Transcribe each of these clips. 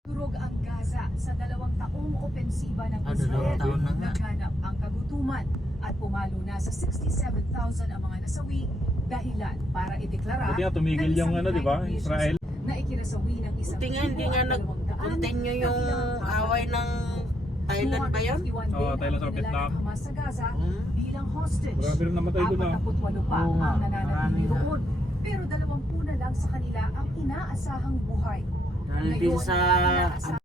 Durog ang Gaza sa 2 taong opensiba ng Israel. Naganap ang kagutuman at pumalo na sa 67,000 ang mga nasawi, dahilan para ideklara Buti nga tumigil yung di ba? Israel. na ikinasawi ng isang Buti nga hindi nga nag-continue yung away ng Thailand ba yun? Oo, Thailand sa Vietnam. Hamas sa Gaza bilang hostage. Marami rin namatay doon, ah. 48 pa Oo nga, ang nananatili marami na. roon. Pero 20 na lang sa kanila ang inaasahang buhay. Dahil din Ngayon, sa inaasahang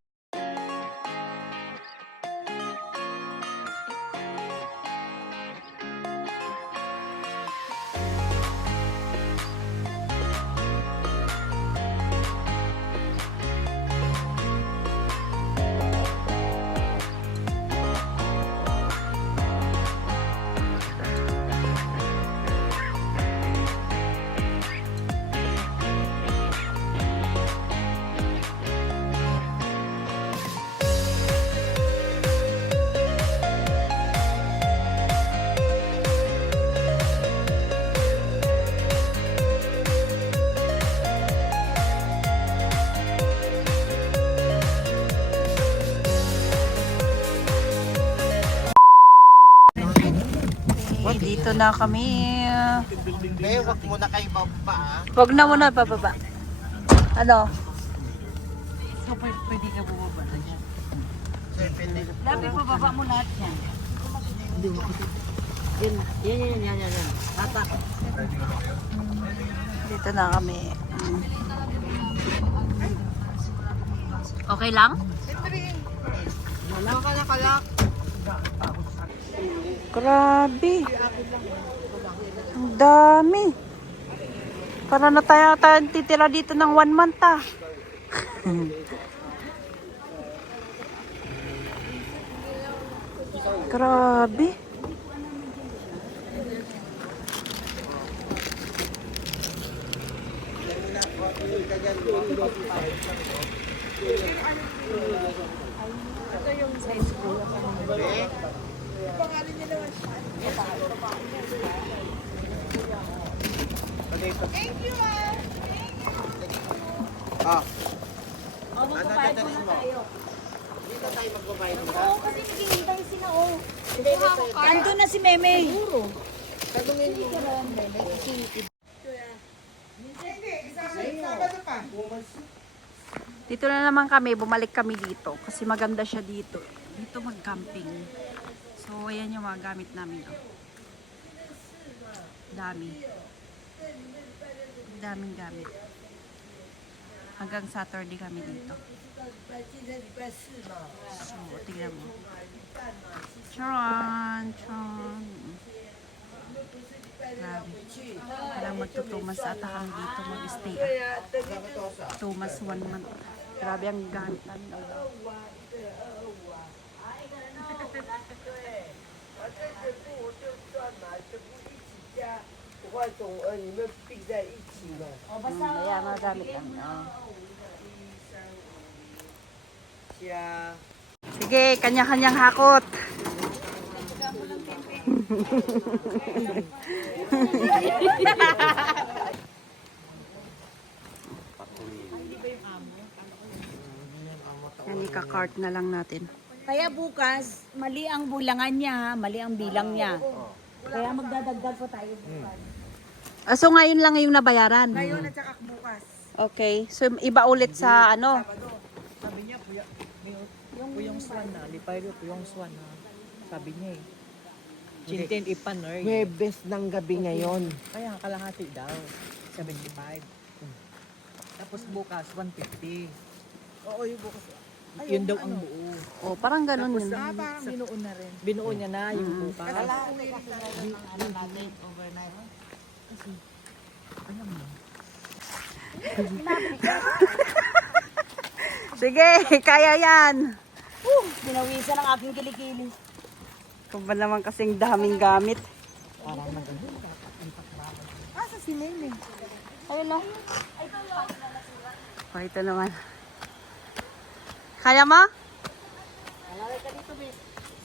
Dito na kami. Eh, wag muna kayo baba. Huwag na muna bababa. Ano? So, pwede ka bumaba na dyan. Labi pa baba mo lahat yan. Yan. Tata. Dito na kami. Okay lang? Wala ka nakalak. Grabe. Ang dami. Para na tayo titira dito ng 1 month ah. Grabe. Ah. Oh, magbabayad muna tayo. Dito tayo magbabayad mo. Oo, kasi maghihintay sila, oh. Andun na si Meme. Siguro. Dito na naman kami, bumalik kami dito kasi maganda siya dito. Dito mag-camping. So ayan yung mga gamit namin. Oh. Dami. Daming gamit. Hanggang Saturday kami dito. So, tingnan mo. Charon! Grabe. Parang magtutumas ata kami dito mag-stay. 2 months, 1 month. Grabe ang gamit namin. Ayan, mga gamit lang. Sige, kanya-kanyang hakot. Yan, ika-cart na lang natin. Kaya bukas, mali ang bulangan niya, ha? Mali ang bilang niya. Kaya magdadagdag pa tayo bukas. So ngayon lang yung nabayaran? Ngayon at saka bukas. Okay. So iba ulit sa ano? Sabi niya, Puyong Swan na, Lipayo, Puyong Swan na. Sabi niya eh. Chintin Ipan, or Webes ng gabi ngayon. kaya kalahati daw, 75. Tapos bukas, 150. Oo, yung bukas. Yun daw ang buo. Oh, parang ganun yun. Parang binuon na rin. Binuon niya na yung bukas. Sige, kaya yan. Pinawisan ang aking kilikili. Kung ba naman kasing daming gamit. Asa si Meme? Ayun na. Oh, ito naman. Kaya mo?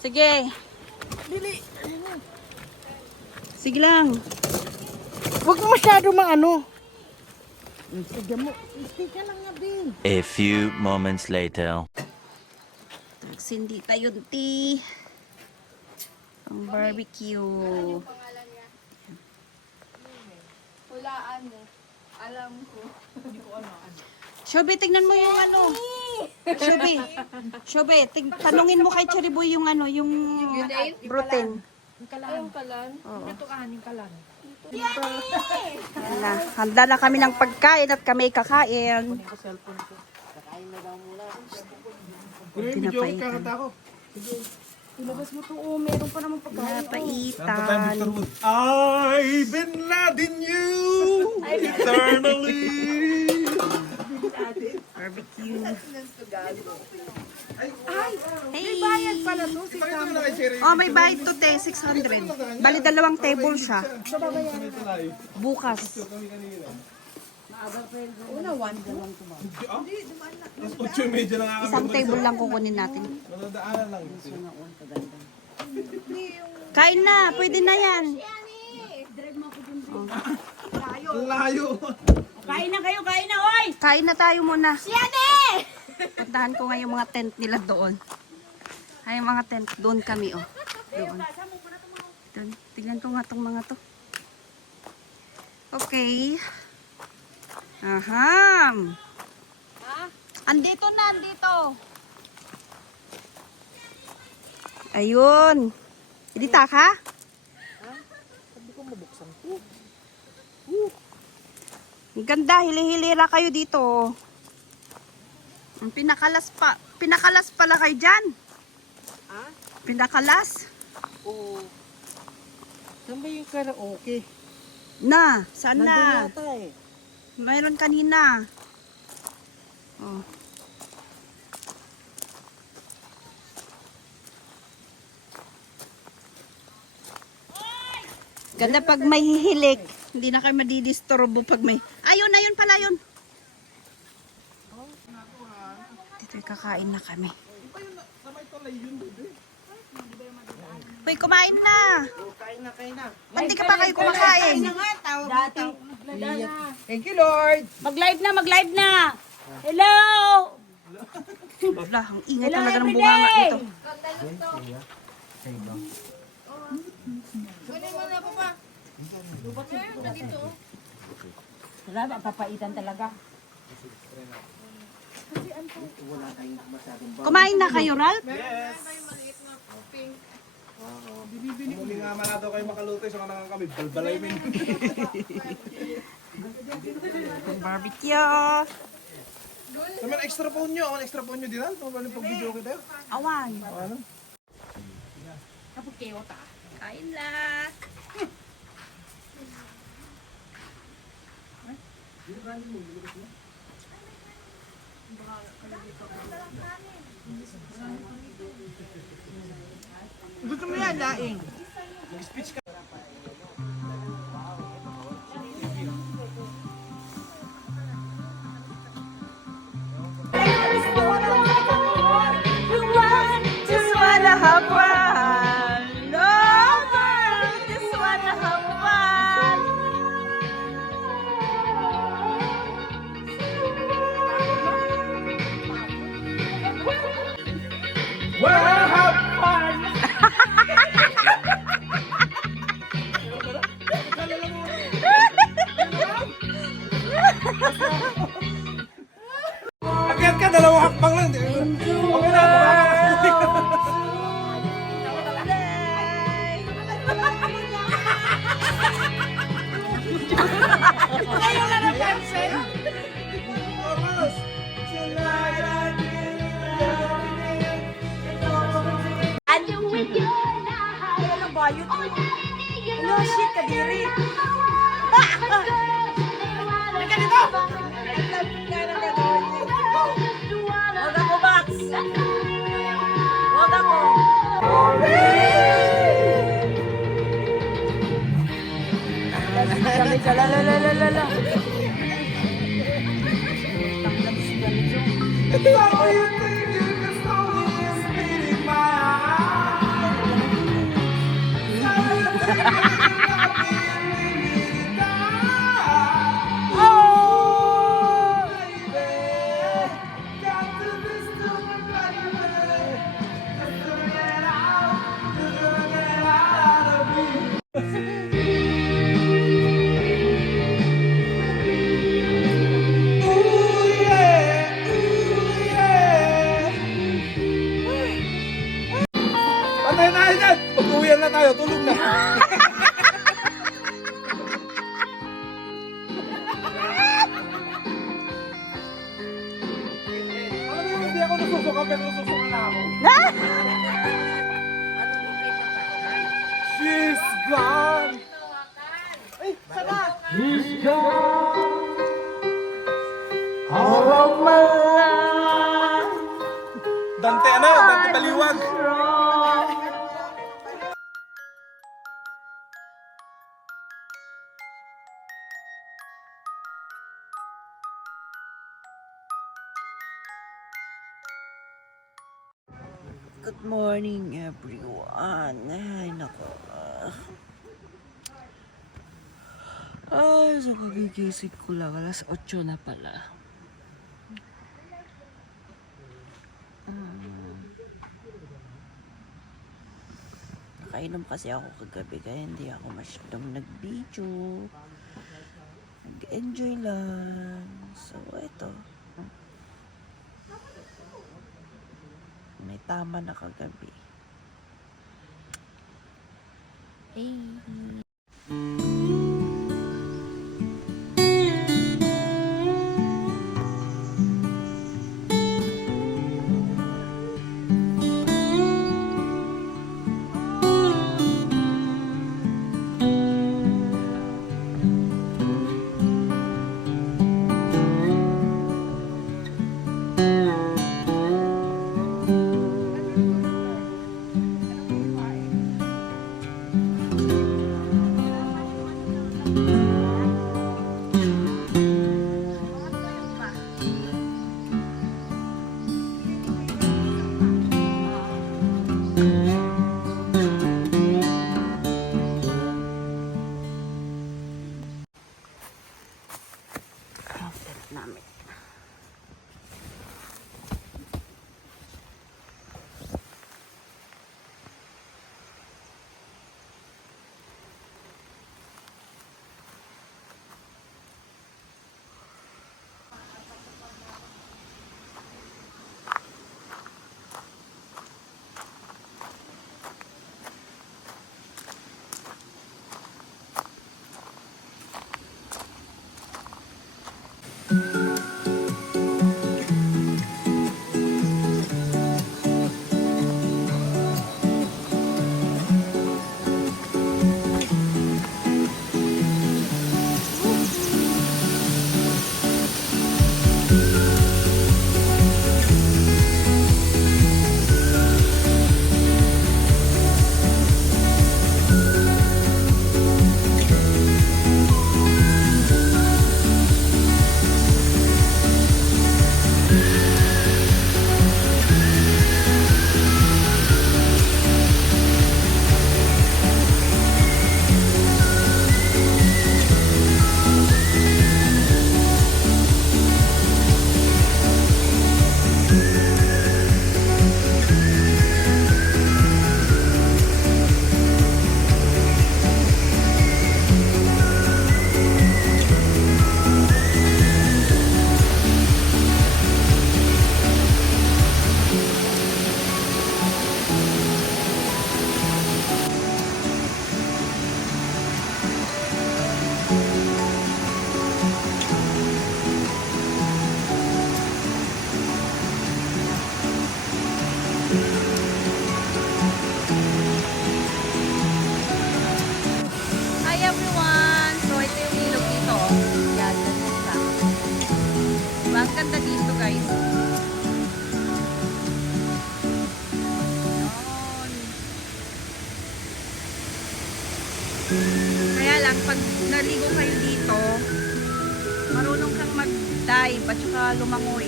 Sige. Sige lang. Huwag masyado maano. Sige mo, stay ka lang nga, Bin. A few moments later. Nagsindi tayo, ti. Ang barbecue. Hulaan mo. Alam ko. Shobe, tignan mo yung ano. Shobe, tanungin mo kay Cherry Boy yung ano, yung protein. Ayong kalan. Na, handa na kami ng pagkain at kami kakain. Pinapaitan. Pinapaitan. I Bin Laden you eternally. Barbecue. May bayad pala to, si Oh, may bayad to, te. 600. Bali, 2 table siya. Bukas. Una, 1 lang to. Isang table lang kukunin natin. Kain na. Pwede na yan. Layo. Kain na kayo, kain na, oy! Kain na tayo muna. Puntahan ko nga yung mga tent nila doon. Ay, yung mga tent. Doon kami, oh. Doon. Doon. Tignan ko nga tong mga to. Okay. Aham. Andito na, andito. Ayun. Idita ka? Ang ganda, hili-hilira kayo dito. Ang pinakalas pala kayo dyan. Ha? Pinakalas? Oo. Saan ba yung karaoke? Na, saan Nandun na? yata eh. Mayroon kanina. Oh. Ganda pag may hihilik. Hindi na kayo madidisturbo pag may... Ayun, ayun pala yun. Dito kakain na kami. Uy, kumain na. Kain na, kain na. Ba't di ka pa kayo kumakain? Dati. Thank you, Lord. Mag-live na, mag-live na! Hello! Wala, ang ingay talaga ng bunganga nito. Wala, papaitan talaga. Kumain na kayo, Ralph? Hindi nga malado kayo makaluto sa kanang kami. Balbalay mo. Barbecue. Naman extra phone nyo. Ang extra phone nyo din. Ano ba yung pag-video kita? Awan. Ano? Kain na. Gusto mo yan, daing? Just wanna have fun. Lover, just wanna have fun. Well, have fun! Akyat ka, dalawang hakbang lang. Okay na, Hello, shit, kadiri. Huwag ako, Max. Huwag ako. na tayo, tulog na. Alam mo, hindi ako nasusuka, pero nasusuka na ako. She's gone! Ay, sana! Dante ano? Dante Baliwag. Good morning, everyone. Ay, nako. Ay, so kagigising ko lang. Alas 8 na pala. Nakainom kasi ako kagabi kaya hindi ako masyadong nag-video. Nag-enjoy lang. So, ito. May tama na kagabi. Hey. Namin. Hi everyone! So ito yung ilog dito. Yan, ganun siya. Diba? Ang ganda dito guys. Yun. Kaya lang, pag naligo kayo dito, marunong kang mag-dive at saka lumangoy.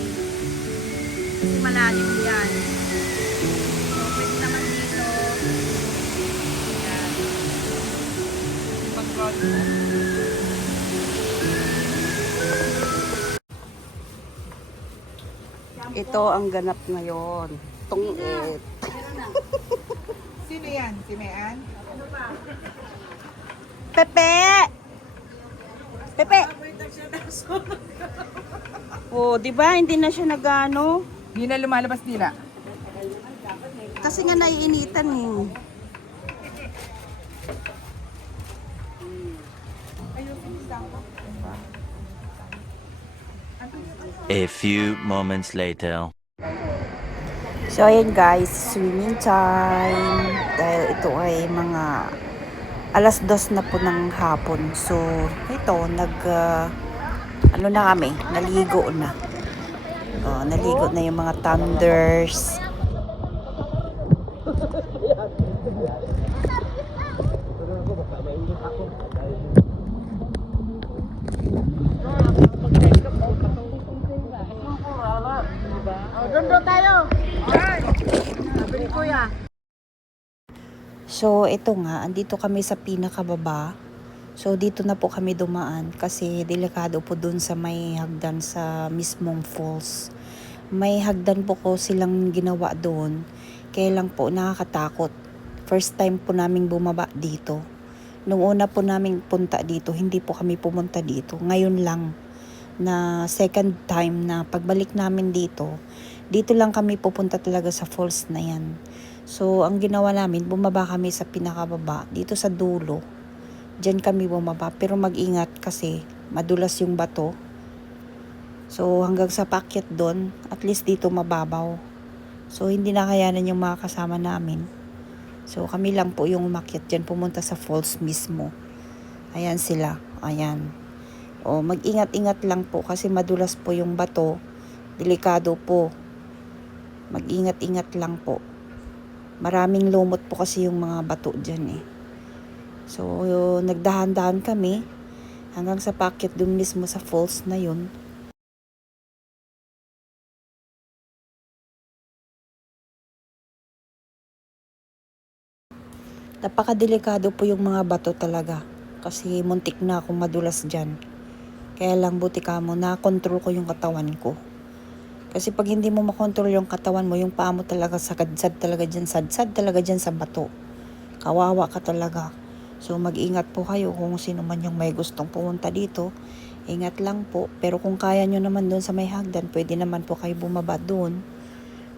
Kasi malalim yan. So, pwede naman dito. Yan. Ito ang ganap ngayon. Tungit. Sino yan? Si Mayan? Pepe! Pepe! Oh, di ba hindi na siya nagano? Hindi na lumalabas nila. Kasi nga naiinitan eh. A few moments later. So, ayan guys, swimming time. Dahil ito ay mga alas 2 na po ng hapon. So, ito, ano na kami, naligo na. Oh, naligo na yung mga thunders. So, ito nga, andito kami sa pinakababa. So, dito na po kami dumaan kasi delikado po dun sa may hagdan sa mismong falls. May hagdan po ko silang ginawa doon. Kaya lang po nakakatakot. First time po naming bumaba dito. Nung una po naming punta dito, hindi po kami pumunta dito. Ngayon lang na second time na pagbalik namin dito, dito lang kami pupunta talaga sa falls na yan. So, ang ginawa namin, bumaba kami sa pinakababa, dito sa dulo. Diyan kami bumaba, pero mag-ingat kasi madulas yung bato. So, hanggang sa paakyat doon, at least dito mababaw. So, hindi na kayanan yung mga kasama namin. So, kami lang po yung umakyat dyan, pumunta sa falls mismo. Ayan sila, ayan. O, mag-ingat-ingat lang po kasi madulas po yung bato. Delikado po. Mag-ingat-ingat lang po. Maraming lumot po kasi yung mga bato dyan eh. So, nagdahan-dahan kami hanggang sa paakyat dun mismo sa falls na yun. Napakadelikado po yung mga bato talaga. Kasi muntik na akong madulas dyan. Kaya lang buti ka mo, na-control ko yung katawan ko. Kasi pag hindi mo makontrol yung katawan mo, yung paa mo talaga sadsad talaga dyan sa bato. Kawawa ka talaga. So mag-ingat po kayo kung sino man yung may gustong pumunta dito. Ingat lang po. Pero kung kaya nyo naman doon sa may hagdan, pwede naman po kayo bumaba doon.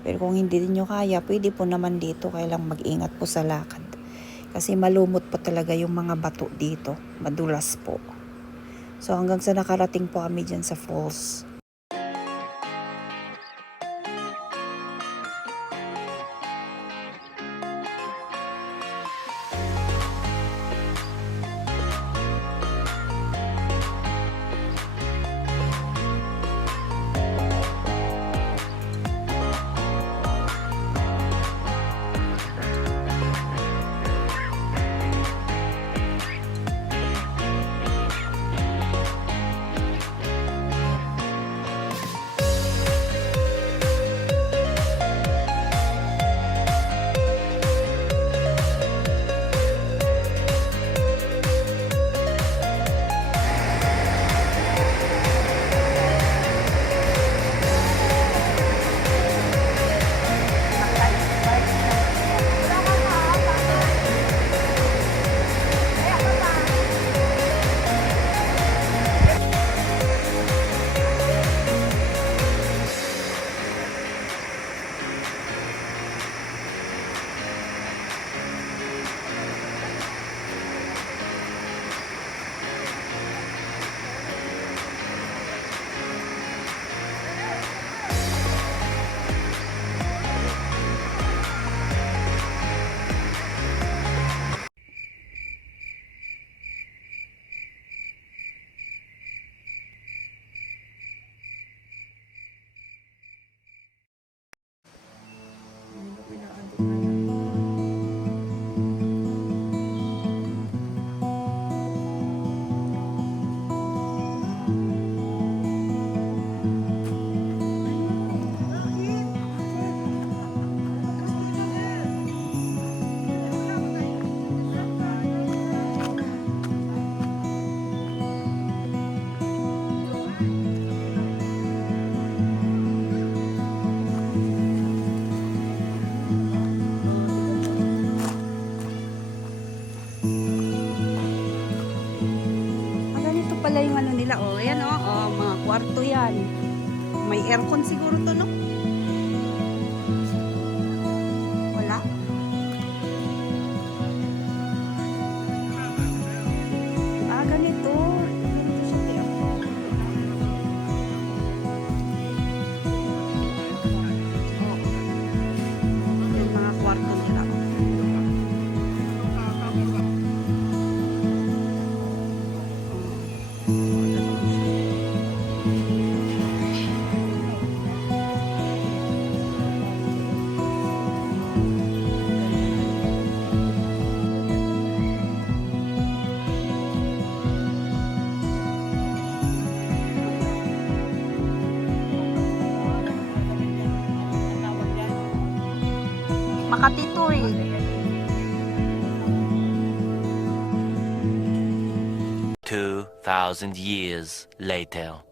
Pero kung hindi din nyo kaya, pwede po naman dito. Kaya lang mag-ingat po sa lakad. Kasi malumot po talaga yung mga bato dito. Madulas po. So hanggang sa nakarating po kami dyan sa falls. Pala yung ano nila, oh, ayan oh, oh, mga kwarto yan. May aircon siguro to, no? Wala? Ah, ganito. Ganito siya, tiyo. Makati to eh. Two 2,000 years later.